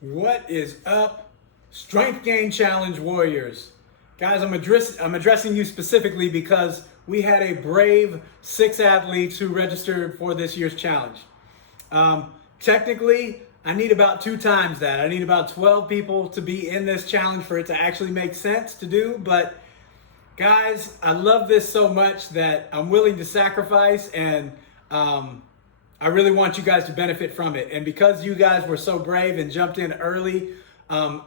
What is up, Strength Gain Challenge warriors? Guys, I'm addressing you specifically because we had a brave 6 athletes who registered for this year's challenge. Technically, I need about 2 times that. I need about 12 people to be in this challenge for it to actually make sense to do. But guys, I love this so much that I'm willing to sacrifice, and I really want you guys to benefit from it. And because you guys were so brave and jumped in early,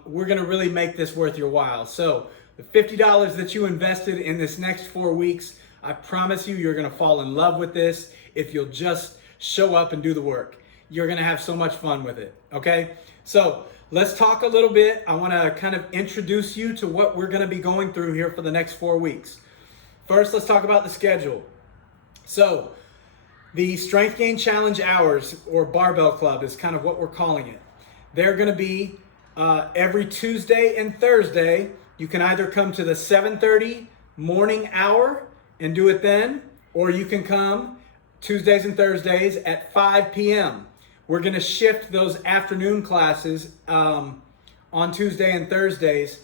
we're gonna really make this worth your while. So the $50 that you invested in this next 4 weeks, I promise you're gonna fall in love with this if you'll just show up and do the work. You're gonna have so much fun with it, okay? So let's talk a little bit. I wanna kind of introduce you to what we're gonna be going through here for the next 4 weeks. First, let's talk about the schedule. So the Strength Gain Challenge hours, or Barbell Club, is kind of what we're calling it. They're gonna be every Tuesday and Thursday. You can either come to the 7:30 morning hour and do it then, or you can come Tuesdays and Thursdays at 5 p.m. We're gonna shift those afternoon classes on Tuesday and Thursdays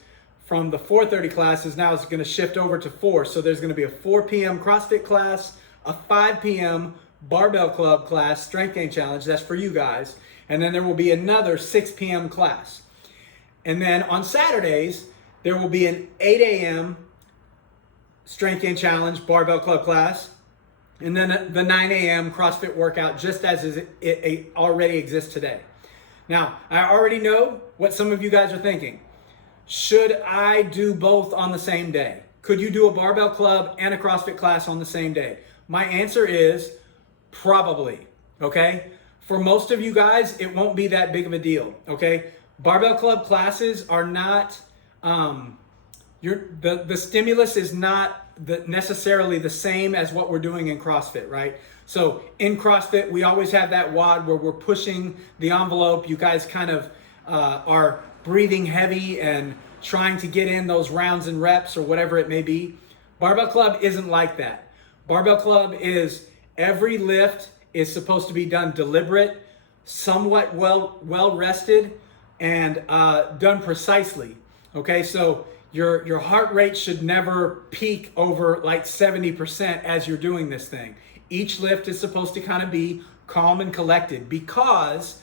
from the 4:30 classes. Now it's gonna shift over to 4. So there's gonna be a 4 p.m. CrossFit class, a 5 p.m. Barbell Club class, Strength Gain Challenge, that's for you guys. And then there will be another 6 p.m. class. And then on Saturdays, there will be an 8 a.m. Strength Gain Challenge Barbell Club class, and then the 9 a.m. CrossFit workout, just as it already exists today. Now, I already know what some of you guys are thinking. Should I do both on the same day? Could you do a Barbell Club and a CrossFit class on the same day? My answer is probably, okay? For most of you guys, it won't be that big of a deal, okay? Barbell Club classes are not, the stimulus is not necessarily the same as what we're doing in CrossFit, right? So in CrossFit, we always have that WOD where we're pushing the envelope. You guys kind of are breathing heavy and trying to get in those rounds and reps or whatever it may be. Barbell Club isn't like that. Barbell Club is every lift is supposed to be done deliberate, somewhat well rested, and done precisely. Okay, so your heart rate should never peak over like 70% as you're doing this thing. Each lift is supposed to kind of be calm and collected, because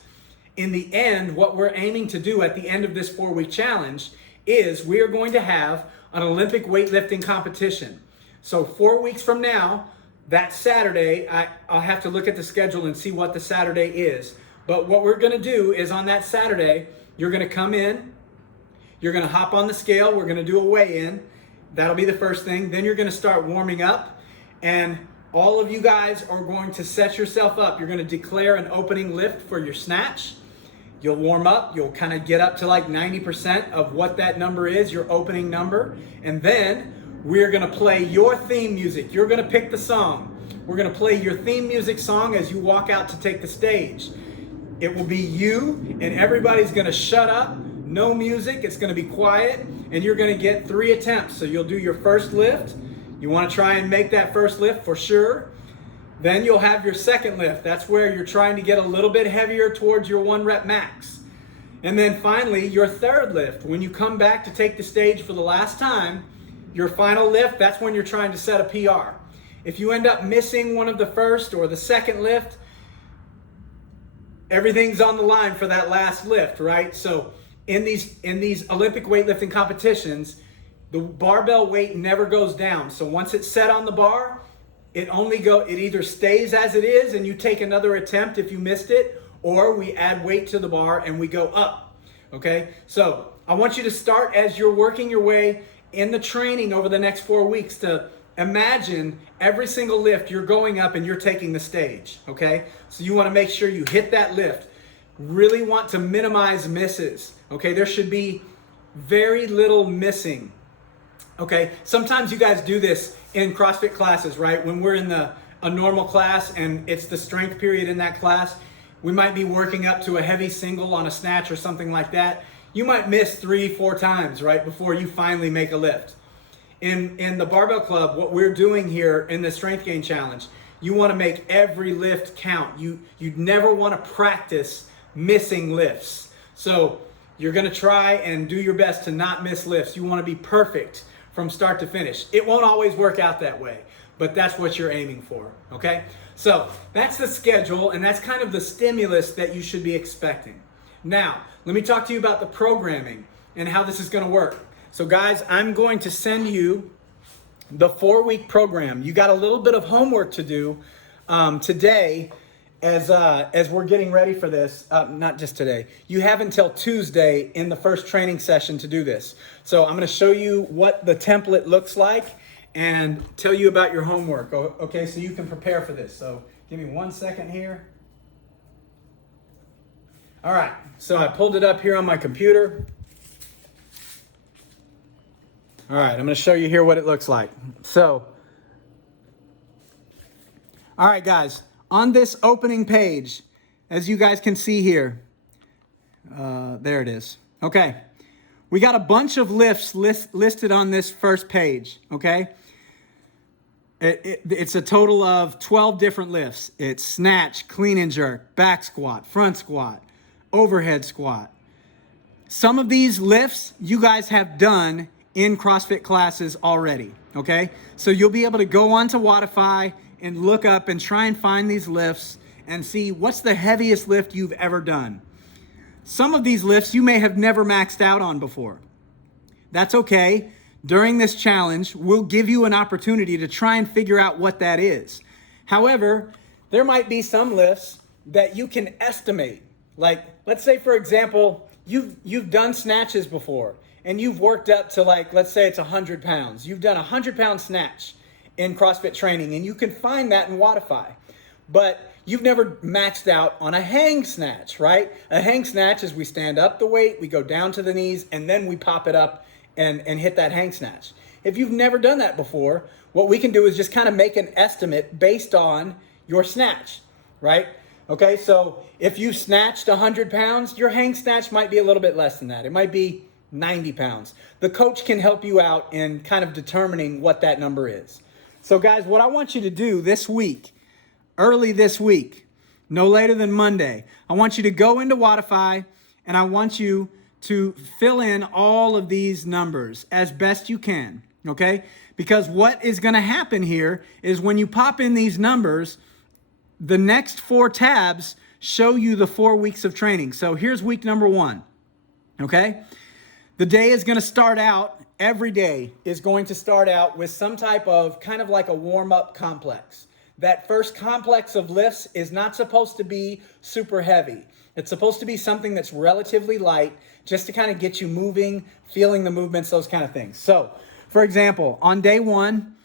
in the end, what we're aiming to do at the end of this 4-week challenge is we are going to have an Olympic weightlifting competition. So 4 weeks from now, that Saturday, I'll have to look at the schedule and see what the Saturday is. But what we're gonna do is on that Saturday, you're gonna come in, you're gonna hop on the scale, we're gonna do a weigh-in. That'll be the first thing. Then you're gonna start warming up, and all of you guys are going to set yourself up. You're gonna declare an opening lift for your snatch. You'll warm up, you'll kind of get up to like 90% of what that number is, your opening number, and then we're gonna play your theme music. You're gonna pick the song. We're gonna play your theme music song as you walk out to take the stage. It will be you, and everybody's gonna shut up, no music, it's gonna be quiet, and you're gonna get 3 attempts. So you'll do your first lift. You wanna try and make that first lift for sure. Then you'll have your second lift. That's where you're trying to get a little bit heavier towards your 1 rep max. And then finally, your third lift. When you come back to take the stage for the last time, your final lift, that's when you're trying to set a PR. If you end up missing one of the first or the second lift, everything's on the line for that last lift, right? So in these Olympic weightlifting competitions, the barbell weight never goes down. So once it's set on the bar, it either stays as it is and you take another attempt if you missed it, or we add weight to the bar and we go up, okay? So I want you to start as you're working your way in the training over the next 4 weeks to imagine every single lift you're going up and you're taking the stage, okay? So you wanna make sure you hit that lift. Really want to minimize misses, okay? There should be very little missing, okay? Sometimes you guys do this in CrossFit classes, right? When we're in a normal class and it's the strength period in that class, we might be working up to a heavy single on a snatch or something like that. You might miss 3-4 times, right, before you finally make a lift. In the Barbell Club, what we're doing here in the Strength Gain Challenge, you want to make every lift count. You'd never want to practice missing lifts. So You're gonna try and do your best to not miss lifts. You wanna be perfect from start to finish. It won't always work out that way, but that's what you're aiming for, okay? So that's the schedule, and that's kind of the stimulus that you should be expecting. Now, let me talk to you about the programming and how this is gonna work. So guys, I'm going to send you the 4-week program. You got a little bit of homework to do today as we're getting ready for this. Not just today. You have until Tuesday in the first training session to do this. So I'm going to show you what the template looks like and tell you about your homework. Okay, so you can prepare for this. So give me 1 second here. All right, so I pulled it up here on my computer. All right, I'm going to show you here what it looks like. So, all right, guys, on this opening page, as you guys can see here, there it is. Okay, we got a bunch of lifts listed on this first page, okay? It's a total of 12 different lifts. It's snatch, clean and jerk, back squat, front squat, overhead squat. Some of these lifts you guys have done in CrossFit classes already, okay? So you'll be able to go on to Wodify and look up and try and find these lifts and see what's the heaviest lift you've ever done. Some of these lifts you may have never maxed out on before. That's okay. During this challenge, we'll give you an opportunity to try and figure out what that is. However, there might be some lifts that you can estimate. Like, let's say, for example, you've done snatches before, and you've worked up to, like, let's say it's 100 pounds. You've done a 100-pound snatch in CrossFit training, and you can find that in Wodify. But you've never maxed out on a hang snatch, right? A hang snatch is we stand up the weight, we go down to the knees, and then we pop it up and hit that hang snatch. If you've never done that before, what we can do is just kind of make an estimate based on your snatch, right? Okay, so if you snatched 100 pounds, your hang snatch might be a little bit less than that. It might be 90 pounds. The coach can help you out in kind of determining what that number is. So guys, what I want you to do this week, early this week, no later than Monday, I want you to go into Wodify and I want you to fill in all of these numbers as best you can, okay? Because what is going to happen here is when you pop in these numbers, the next 4 tabs show you the 4 weeks of training. So here's week number 1, okay? The day is going to start out, every day is going to start out with some type of kind of like a warm-up complex. That first complex of lifts is not supposed to be super heavy. It's supposed to be something that's relatively light just to kind of get you moving, feeling the movements, those kind of things. So, for example, on day 1,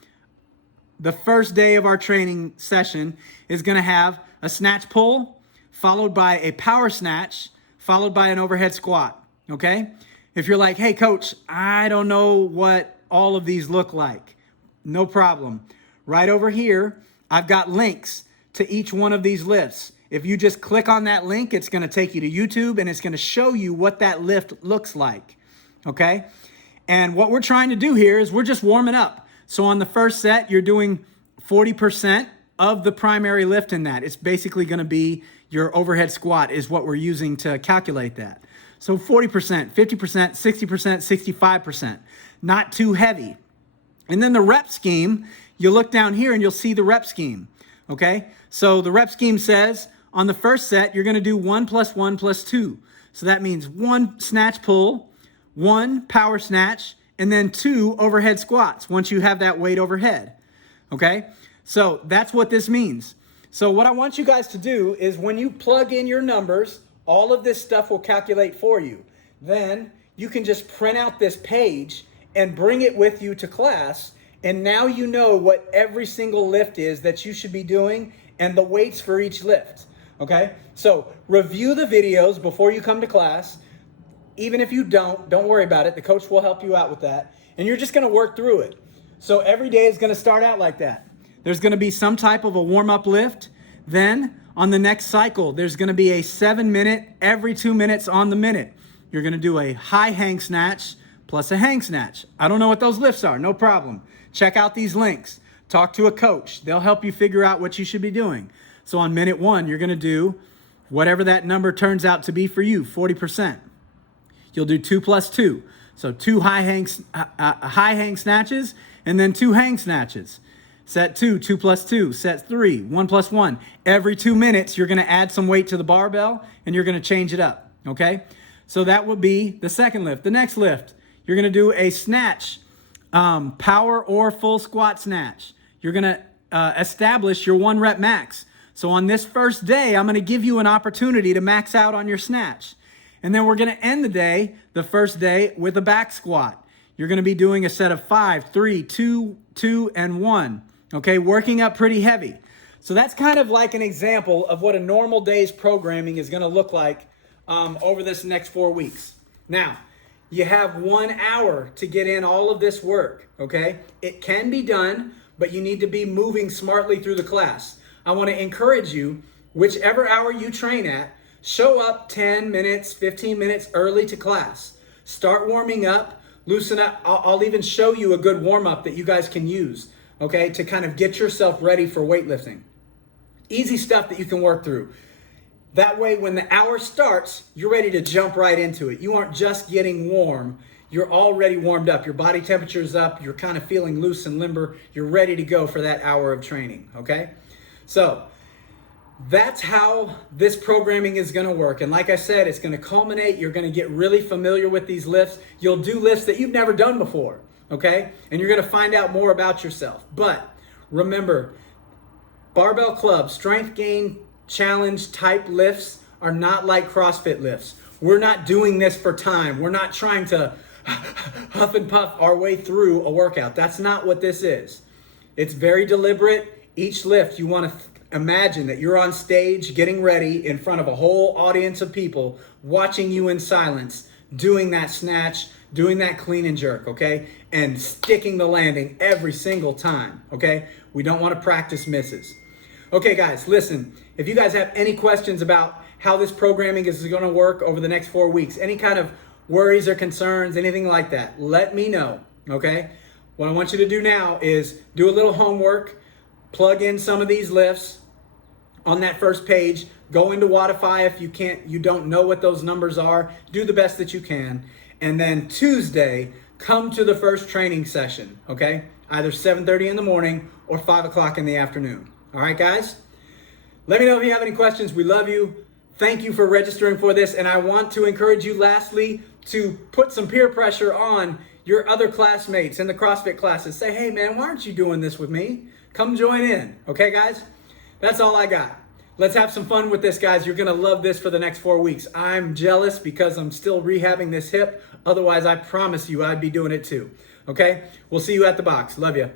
the first day of our training session is going to have a snatch pull, followed by a power snatch, followed by an overhead squat, okay? If you're like, hey, coach, I don't know what all of these look like, no problem. Right over here, I've got links to each one of these lifts. If you just click on that link, it's going to take you to YouTube, and it's going to show you what that lift looks like, okay? And what we're trying to do here is we're just warming up. So on the first set, you're doing 40% of the primary lift in that. It's basically going to be your overhead squat is what we're using to calculate that. So 40%, 50%, 60%, 65%, not too heavy. And then the rep scheme, you look down here and you'll see the rep scheme, okay? So the rep scheme says on the first set, you're going to do 1 + 1 + 2. So that means 1 snatch pull, 1 power snatch, and then 2 overhead squats once you have that weight overhead, okay? So that's what this means. So what I want you guys to do is when you plug in your numbers, all of this stuff will calculate for you. Then you can just print out this page and bring it with you to class, and now you know what every single lift is that you should be doing and the weights for each lift, okay? So review the videos before you come to class. Even if you don't worry about it. The coach will help you out with that, and you're just going to work through it. So every day is going to start out like that. There's going to be some type of a warm-up lift. Then on the next cycle, there's going to be a 7-minute, every 2 minutes on the minute. You're going to do a high hang snatch plus a hang snatch. I don't know what those lifts are, no problem. Check out these links. Talk to a coach. They'll help you figure out what you should be doing. So on minute 1, you're going to do whatever that number turns out to be for you, 40%. you'll do 2 plus 2. So 2 high hang snatches, and then 2 hang snatches. Set 2, 2 plus 2. Set 3, 1 plus 1. Every 2 minutes, you're going to add some weight to the barbell, and you're going to change it up, okay? So that would be the second lift. The next lift, you're going to do a snatch, power or full squat snatch. You're going to establish your 1 rep max. So on this first day, I'm going to give you an opportunity to max out on your snatch. And then we're going to end the first day, with a back squat. You're going to be doing a set of 5, 3, 2, 2, and 1. Okay, working up pretty heavy. So that's kind of like an example of what a normal day's programming is going to look like over this next 4 weeks. Now, you have 1 hour to get in all of this work, okay? It can be done, but you need to be moving smartly through the class. I want to encourage you, whichever hour you train at, show up 10 minutes, 15 minutes early to class. Start warming up, loosen up. I'll even show you a good warm-up that you guys can use, okay, to kind of get yourself ready for weightlifting. Easy stuff that you can work through. That way, when the hour starts, you're ready to jump right into it. You aren't just getting warm. You're already warmed up. Your body temperature is up. You're kind of feeling loose and limber. You're ready to go for that hour of training, okay? So that's how this programming is going to work. And like I said, it's going to culminate. You're going to get really familiar with these lifts. You'll do lifts that you've never done before, okay? And you're going to find out more about yourself. But remember, barbell club, strength gain challenge type lifts are not like CrossFit lifts. We're not doing this for time. We're not trying to huff and puff our way through a workout. That's not what this is. It's very deliberate. Each lift, you want to imagine that you're on stage getting ready in front of a whole audience of people watching you in silence, doing that snatch, doing that clean and jerk, okay? And sticking the landing every single time, okay? We don't want to practice misses. Okay, guys, listen, if you guys have any questions about how this programming is going to work over the next 4 weeks, any kind of worries or concerns, anything like that, let me know, okay? What I want you to do now is do a little homework, plug in some of these lifts on that first page, go into Wodify if you don't know what those numbers are, do the best that you can, and then Tuesday, come to the first training session, okay? Either 7:30 in the morning or 5 o'clock in the afternoon. All right, guys? Let me know if you have any questions. We love you. Thank you for registering for this. And I want to encourage you, lastly, to put some peer pressure on your other classmates in the CrossFit classes. Say, hey, man, why aren't you doing this with me? Come join in. Okay, guys? That's all I got. Let's have some fun with this, guys. You're going to love this for the next 4 weeks. I'm jealous because I'm still rehabbing this hip. Otherwise, I promise you I'd be doing it too. Okay? We'll see you at the box. Love you.